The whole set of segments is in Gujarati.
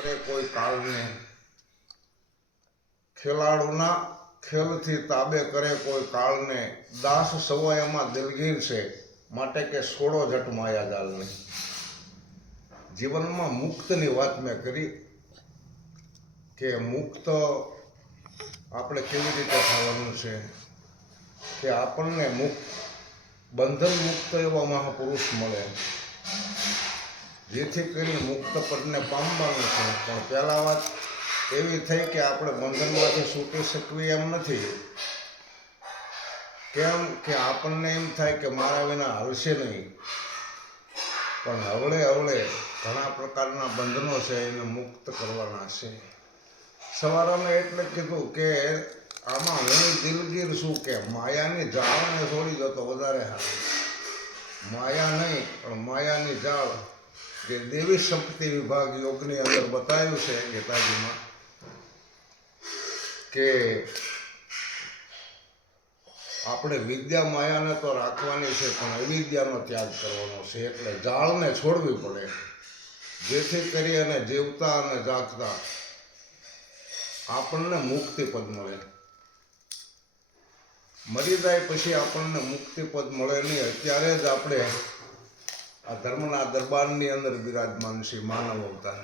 કરે કોઈ કાળને, ખેલાડુના ખેલથી તાબે કરે કોઈ કાળને, દાસ સવયમાં દિલગીર છે માટે કે છોડો જટ માયાજાલને. જીવનમાં મુક્તની વાત મેં કરી કે મુક્ત આપણે કેવી રીતે થવાનું છે કે આપણને બંધન મુક્ત એવા મહાપુરુષ મળે જેથી કરીને મુક્ત પદને પામવાનું છે. પણ પહેલાં વાત એવી થઈ કે આપણે બંધનમાંથી છૂટી શકવી એમ નથી. કેમ કે આપણને એમ થાય કે મારા વિના હાલશે નહીં. પણ હવળે હવળે ઘણા પ્રકારના બંધનો છે એને મુક્ત કરવાના છે. સવારે મેં એટલે કીધું કે આમાં હું દિલગીર છું કે માયાની જાળને છોડી દો તો વધારે સારું. માયા નહીં પણ માયાની જાળ જે દેવી શક્તિ વિભાગ યોગની અંદર બતાવ્યું છે ગીતાજીમાં કે આપણે વિદ્યા માયાને તો રાખવાની છે પણ અવિદ્યાનો ત્યાગ કરવાનો છે. એટલે જાળને છોડવી પડે જેથી કરી અને જીવતા અને જાગતા આપણને મુક્તિપદ મળે. મરી જાય પછી આપણને મુક્તિપદ મળે નહીં. અત્યારે જ આપણે આ ધર્મના દરબારની અંદર બિરાજમાન છે માનવ અવતાર.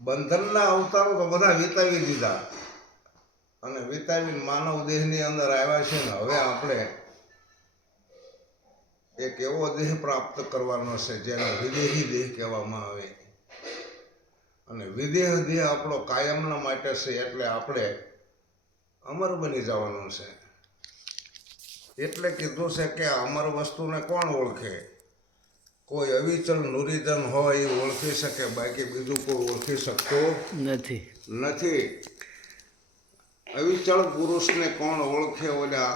બંધનના અવતારો તો બધા વિતાવી દીધા અને વિતાવીને માનવ દેહની અંદર આવ્યા છે ને હવે આપણે એક એવો દેહ પ્રાપ્ત કરવાનો છે જેને વિદેહી દેહ કહેવામાં આવે. અને વિદેહ દેહ આપણો કાયમના માટે છે એટલે આપણે અમર બની જવાનું છે. એટલે કીધું છે કે અમર વસ્તુને કોણ ઓળખે? કોઈ અવિચલ નુરીજન હોય એ ઓળખી શકે, બાકી બીજું કોઈ ઓળખી શકતો નથી. અવિચળ પુરુષને કોણ ઓળખે? ઓલા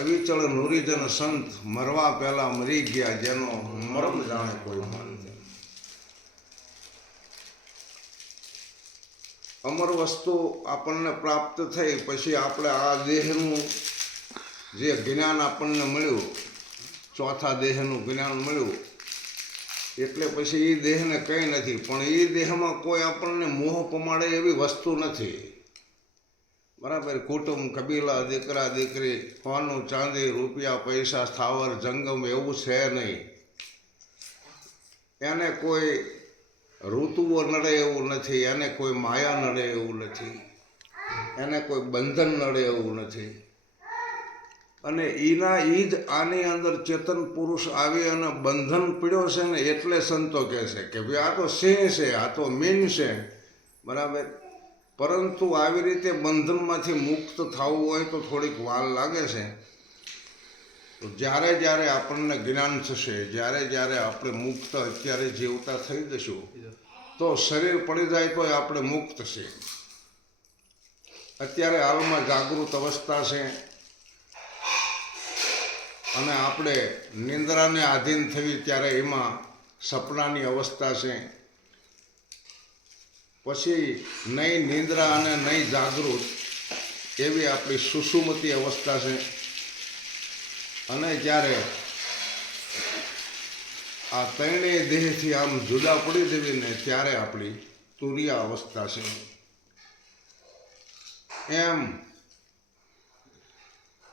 અવિચળ નુરીજન સંત મરવા પહેલા મરી ગયા જેનો મરમ જાણે કોઈ માનતે. અમર વસ્તુ આપણને પ્રાપ્ત થઈ પછી આપણે આ દેહનું જે જ્ઞાન આપણને મળ્યું, ચોથા દેહનું જ્ઞાન મળ્યું એટલે પછી એ દેહને કંઈ નથી. પણ એ દેહમાં કોઈ આપણને મોહ પમાડે એવી વસ્તુ નથી. બરાબર? કુટુંબ, કબીલા, દીકરા દીકરી, સોનું ચાંદી, રૂપિયા, પૈસા, સ્થાવર જંગમ એવું છે નહીં. એને કોઈ ઋતુઓ નડે એવું નથી, એને કોઈ માયા નડે એવું નથી, એને કોઈ બંધન નડે એવું નથી. અને એ જ આની અંદર ચેતન પુરુષ આવી અને બંધન પીડ્યો છે ને એટલે સંતો કહે છે કે ભાઈ આ તો સિંહ છે, આ તો મીન છે. બરાબર? પરંતુ આવી રીતે બંધનમાંથી મુક્ત થવું હોય તો થોડીક વાર લાગે છે. તો જ્યારે જ્યારે આપણને જ્ઞાન થશે, જ્યારે જ્યારે આપણે મુક્ત અત્યારે જીવતા થઈ જશું તો શરીર પડી જાય તો આપણે મુક્ત છે. અત્યારે હાલમાં જાગૃત અવસ્થા છે અને આપણે નિંદ્રાને આધીન થઈ ત્યારે એમાં સપનાની અવસ્થા છે. પછી નહીં નિંદ્રા અને નહીં જાગૃત એવી આપણી સુષુમતી અવસ્થા છે. અને જ્યારે આ ત્રણેય દેહથી આમ જુદા પડી જવીને ત્યારે આપણી તુરિયા અવસ્થા છે. એમ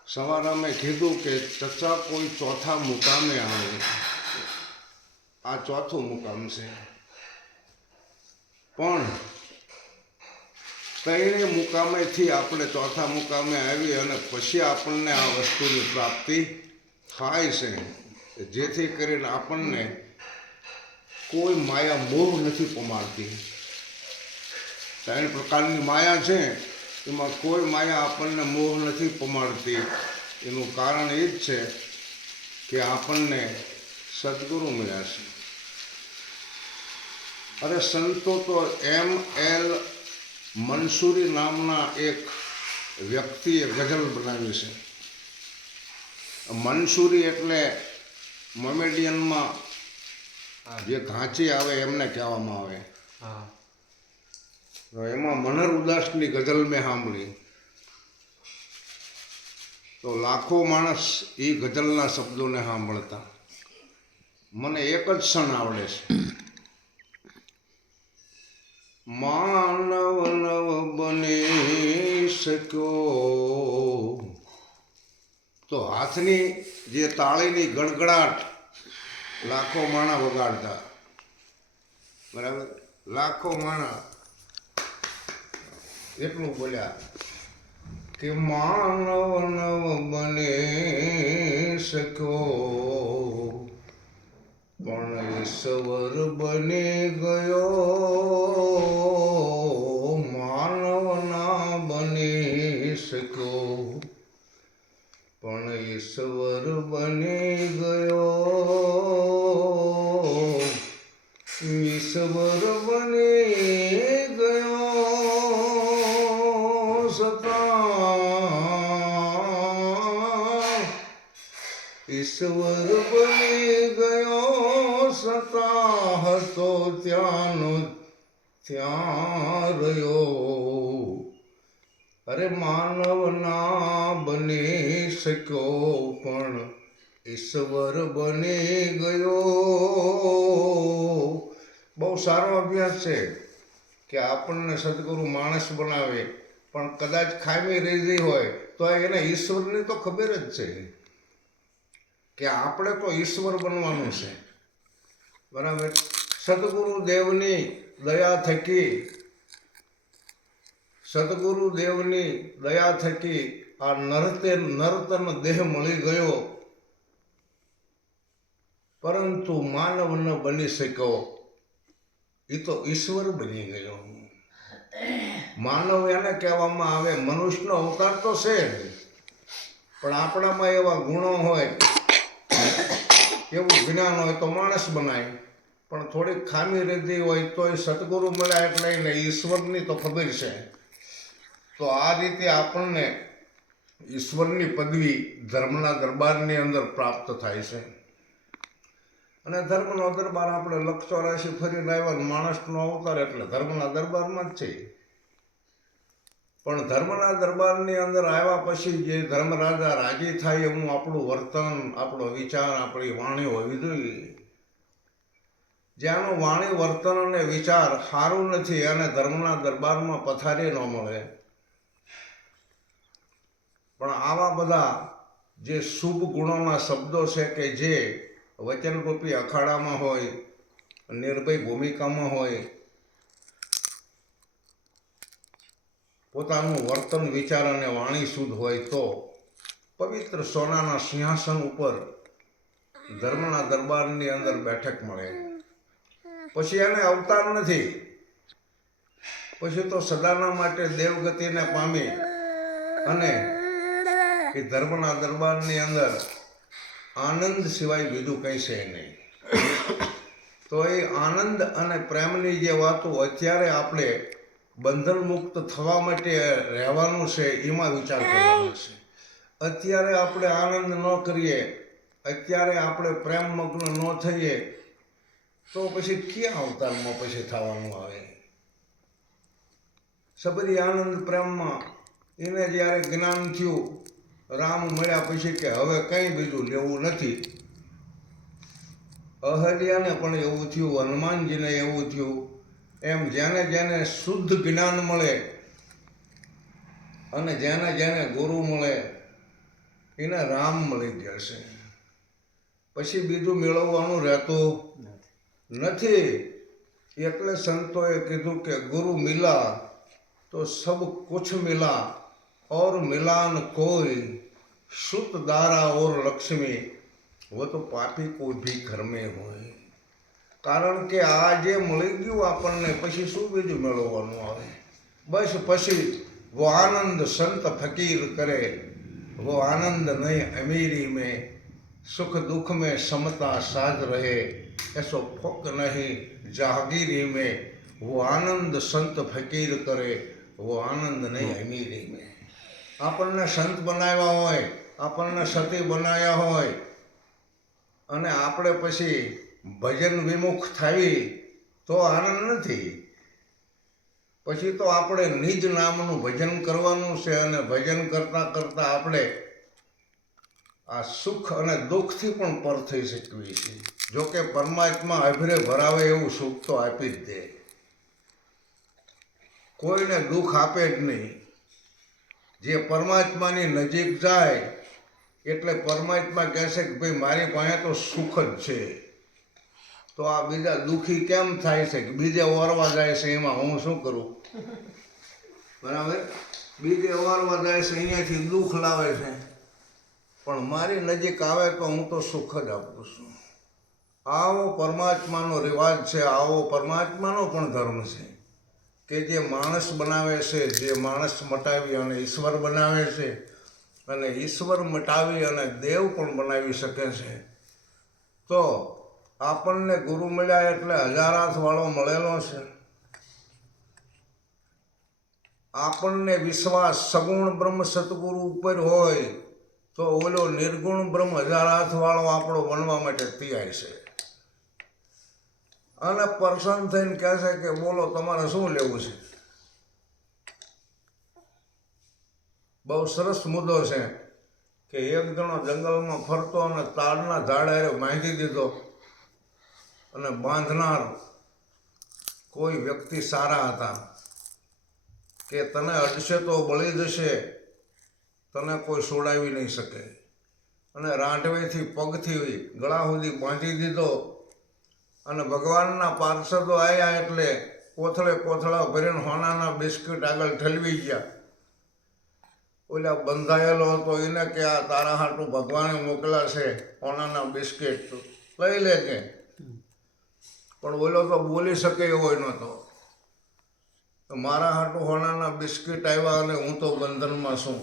સવારે મેં કીધું કે ચચા કોઈ ચોથા મુકામે આવે. આ ચોથું મુકામ છે. પણ ત્રણેય મુકામેથી આપણે ચોથા મુકામે આવી અને પછી આપણને આ વસ્તુની પ્રાપ્તિ થાય છે. જેથી કરીને આપણને કોઈ માયા મોહ નથી પમાડતી. ત્રણ પ્રકારની માયા છે એમાં કોઈ માયા આપણને મોહ નથી પમાડતી. એનું કારણ એ જ છે કે આપણને સદગુરુ મળ્યા છે. અરે સંતો તો M.L. મંસૂરી નામના એક વ્યક્તિએ ગઝલ બનાવી છે. મંસૂરી એટલે મોમેડિયનમાં જે ઘાંચી આવે એમને કહેવામાં આવે. તો એમાં મનહર ઉદાસની ગઝલ મેં સાંભળી તો લાખો માણસ એ ગઝલના શબ્દોને સાંભળતા. મને એક જ ક્ષણ આવડે છે માનવ નવ બની શક્યો. તો હાથની જે તાળીની ગડગડાટ લાખો માણા વગાડતા, બરાબર, લાખો માણા એટલું બોલ્યા કે માનવ નવ બની શક્યો પણ ઈશ્વર બની ગયો. માનવ ના બની શક્યો પણ ઈશ્વર બની ગયો. ઈશ્વર બની ગયો સતા, ઈશ્વર બની ગયો સતા હતો ત્યાંનો ત્યાં રહ્યો. અરે માનવ ના બની શક્યો પણ ઈશ્વર બની ગયો. બહુ સારો અભ્યાસ છે કે આપણને સદગુરુ માણસ બનાવે, પણ કદાચ ખામી રહી ગઈ હોય તો એને ઈશ્વરની તો ખબર જ છે કે આપણે તો ઈશ્વર બનવાનું છે, બરાબર. સદગુરુ દેવની દયા થકી, સદગુરુ દેવની દયા થકી આ નર્તન દેહ મળી ગયો, પરંતુ માનવ ન બની શક્યો. એ તો ઈશ્વર બની ગયો. માનવ એને કહેવામાં આવે, મનુષ્યનો અવતાર તો છે પણ આપણામાં એવા ગુણો હોય, એવું જ્ઞાન હોય તો માણસ બનાય, પણ થોડીક ખામી રહેતી હોય તો એ સદગુરુ મળ્યા એટલે એને ઈશ્વરની તો ખબર છે. તો આ રીતે આપણને ઈશ્વરની પદવી ધર્મના દરબારની અંદર પ્રાપ્ત થાય છે. અને ધર્મનો દરબાર આપણે 184 ફરીને આવ્યા, માણસનો અવતાર એટલે ધર્મના દરબારમાં જ છે. પણ ધર્મના દરબારની અંદર આવ્યા પછી જે ધર્મરાજા રાજી થાય એવું આપણું વર્તન, આપણો વિચાર, આપણી વાણી હોવી જોઈએ. જ્યાંનું વાણી, વર્તન અને વિચાર સારું નથી અને ધર્મના દરબારમાં પથારી ન મળે. પણ આવા બધા જે શુભ ગુણોના શબ્દો છે કે જે વચનરૂપી અખાડામાં હોય, નિર્ભય ભૂમિકામાં હોય, પોતાનું વર્તન, વિચાર અને વાણી શુદ્ધ હોય તો પવિત્ર સોનાના સિંહાસન ઉપર ધર્મના દરબારની અંદર બેઠક મળે. પછી એને અવતાર નથી, પછી તો સદાના માટે દેવગતિને પામી અને એ ધર્મના દરબારની અંદર આનંદ સિવાય બીજું કંઈ છે નહીં. તો એ આનંદ અને પ્રેમની જે વાતો અત્યારે આપણે બંધન મુક્ત થવા માટે રહેવાનું છે, એમાં વિચાર કરવાનો છે. અત્યારે આપણે આનંદ ન કરીએ, અત્યારે આપણે પ્રેમ મગ્ન ન થઈએ તો પછી ક્યાં અવતારમાં પછી થવાનું આવે? સબરી આનંદ પ્રેમમાં એને જ્યારે જ્ઞાન થયું, રામ મળ્યા પછી કે હવે કંઈ બીજું લેવું નથી. અહલ્યાને પણ એવું થયું, હનુમાનજીને એવું થયું. એમ જેને જેને શુદ્ધ જ્ઞાન મળે અને જેને જેને ગુરુ મળે એને રામ મળી ગયા છે. પછી બીજું મેળવવાનું રહેતું નથી. એટલે સંતોએ કીધું કે ગુરુ મિલા તો સબ કુછ મિલા और मिला न कोई, सुत दारा और लक्ष्मी वो तो पापी कोई भी घर में હોય. કારણ કે આ જે મળી ગયું આપણને, પછી શું બીજું મેળવવાનું આવે? બસ પછી वो आनंद संत फकीर करे, वो आनंद नहीं अमीरी में, सुख दुख में समता साध रहे, ऐसो फोक नहीं जहागीरी में, वो आनंद संत फकीर करे, वो आनंद नहीं अमीरी में. આપણને સંત બનાવ્યા હોય, આપણને સતી બનાવ્યા હોય અને આપણે પછી ભજન વિમુખ થાવી તો આનંદ નથી. પછી તો આપણે નિજ નામનું ભજન કરવાનું છે અને ભજન કરતાં કરતાં આપણે આ સુખ અને દુઃખથી પણ પર થઈ શકીએ છીએ. જોકે પરમાત્મા અભરે ભરાવે એવું સુખ તો આપી જ દે. કોઈને દુઃખ આપે જ નહીં. જે પરમાત્માની નજીક જાય એટલે પરમાત્મા કહેશે કે ભાઈ મારી પાસે તો સુખ જ છે. તો આ બીજા દુઃખી કેમ થાય છે કે બીજે ઓરવા જાય છે, એમાં હું શું કરું? બરાબર, બીજે ઓરવા જાય છે, અહીંયાથી દુઃખ લાવે છે, પણ મારી નજીક આવે તો હું તો સુખ જ આપું છું. આવો પરમાત્માનો રિવાજ છે, આવો પરમાત્માનો પણ ધર્મ છે કે જે માણસ બનાવે છે, જે માણસ મટાવી અને ઈશ્વર બનાવે છે, અને ઈશ્વર મટાવી અને દેવ પણ બનાવી શકે છે. તો આપણને ગુરુ મળ્યા એટલે 1000 હાથ વાળો મળેલો છે. આપણને વિશ્વાસ સગુણ બ્રહ્મ સતગુરુ ઉપર હોય તો ઓલો નિર્ગુણ બ્રહ્મ 1000 હાથ વાળો આપણો બનવા માટે તૈયાર છે. અને પ્રસન્ન થઈને કહે છે કે બોલો તમારે શું લેવું છે? બહુ સરસ મુદ્દો છે કે એક જણો જંગલમાં ફરતો અને તાડના ઝાડ હારે બાંધી દીધો, અને બાંધનાર કોઈ વ્યક્તિ સારા હતા કે તને અડશે તો બળી જશે, તને કોઈ છોડાવી નહીં શકે. અને રાંઢવેથી પગથી ગળા સુધી બાંધી દીધો, અને ભગવાનના પાર્ષદો આવ્યા એટલે કોથળે કોથળા ભરીને હોનાના બિસ્કિટ આગળ ઠલવી ગયા. ઓલા બંધાયેલો હતો એને કે આ તારા હાટું ભગવાને મોકલ્યા છે હોનાના બિસ્કિટ, લઈ લેજે. પણ ઓલો તો બોલી શકે એવો નહોતો. મારા હાટું હોનાના બિસ્કિટ આવ્યા અને હું તો બંધનમાં છું,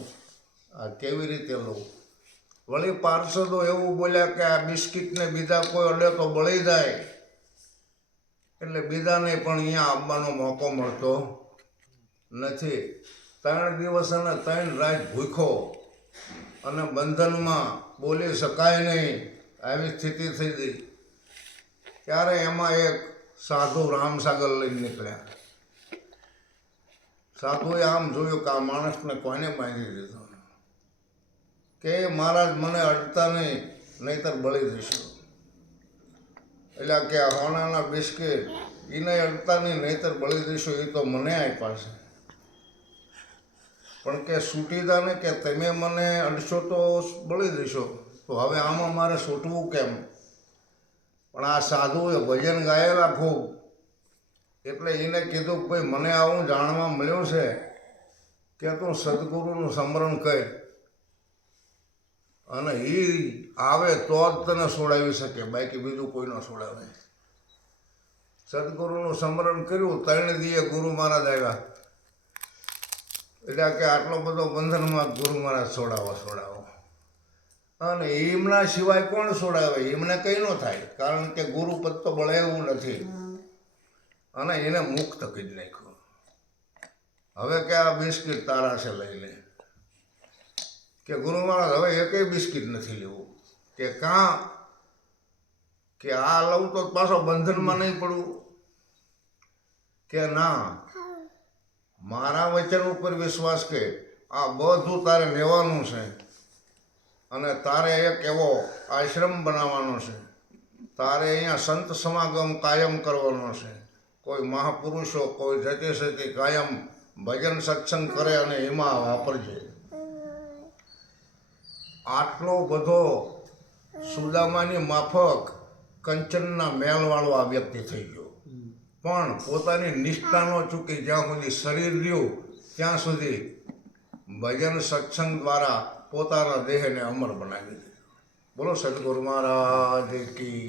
આ કેવી રીતે લઉં? વળી પાર્ષદો એવું બોલ્યા કે આ બિસ્કિટને બીજા કોઈ અડે તો બળી જાય, એટલે બીજાને પણ અહીંયા આવવાનો મોકો મળતો નથી. 3 દિવસ અને 3 રાત ભૂખ્યો અને બંધનમાં બોલી શકાય નહીં આવી સ્થિતિ થઈ ગઈ. ત્યારે એમાં એક સાધુ રામસાગર લઈને નીકળ્યા. સાધુએ આમ જોયું કે આ માણસને કોઈને બાંધી દીધો, કે મહારાજ મને અડતા નહીં, નહીતર બળી જઈશું. એટલે કે આ હોનાના બિસ્કિટ એને અડતા નહીં, નહીતર બળી જઈશું, એ તો મને આપ્યા છે. પણ કે છૂટી જા ને કે તમે મને અડશો તો બળી જશો, તો હવે આમાં મારે છૂટવું કેમ? પણ આ સાધુએ ભજન ગાયેલા ખૂબ, એટલે એને કીધું કે ભાઈ મને આવું જાણવા મળ્યું છે કે તું સદગુરુનું સ્મરણ કર, અને એ આવે તો જ તને છોડાવી શકે, બાકી બીજું કોઈ ન છોડાવે. સદગુરુનું સ્મરણ કર્યું, 3 દીએ ગુરુ મહારાજ આવ્યા. એટલે કે આટલો બધો બંધનમાં ગુરુ મહારાજ છોડાવો. અને એમના સિવાય કોણ છોડાવે? એમને કંઈ ન થાય, કારણ કે ગુરુપદ તો બળે એવું નથી. અને એને મુક્ત કરી નાખ્યો. હવે કે આ બિસ્કિટ તારા છે, લઈ લે. કે ગુરુ મહારાજ હવે એકેય બિસ્કિટ નથી લેવું. કે કાં? કે આ લઉં તો પાછો બંધનમાં નહીં પડવું. કે ના, મારા વચન ઉપર વિશ્વાસ કે આ બધું તારે લેવાનું છે, અને તારે એક એવો આશ્રમ બનાવવાનો છે, તારે અહીંયા સંત સમાગમ કાયમ કરવાનો છે. કોઈ મહાપુરુષો, કોઈ જતે સતી કાયમ ભજન સત્સંગ કરે અને એમાં વાપરજે. આટલો બધો સુદામાની માફક કંચનના મેલવાળો આ વ્યક્તિ થઈ ગયો, પણ પોતાની નિષ્ઠા ન ચૂકી. જ્યાં સુધી શરીર રહ્યું ત્યાં સુધી ભજન સત્સંગ દ્વારા પોતાના દેહને અમર બનાવી દીધો. બોલો સદગુરુ મહારાજ કી.